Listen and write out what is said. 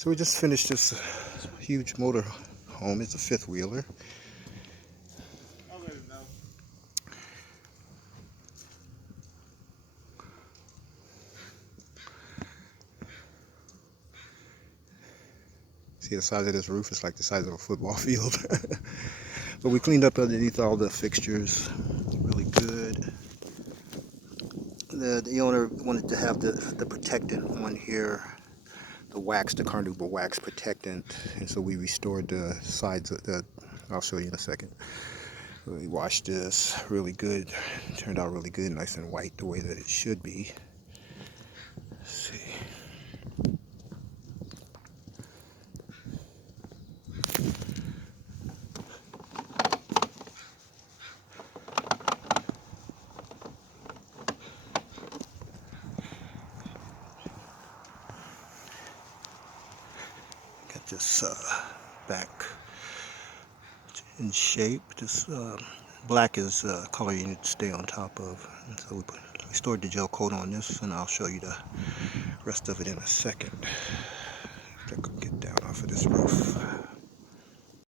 So we just finished this huge motor home. It's a fifth wheeler. I'll let him know. See the size of this roof? It's like the size of a football field. But we cleaned up underneath all the fixtures. Really good. The owner wanted to have the protectant on here. The wax, the carnauba wax protectant. And so we restored the sides of the, I'll show you in a second. We washed this really good. It turned out really good, nice and white the way that it should be. Let's see. Got this back in shape. This black is color you need to stay on top of. And so we stored the gel coat on this, and I'll show you the rest of it in a second. If I can get down off of this roof.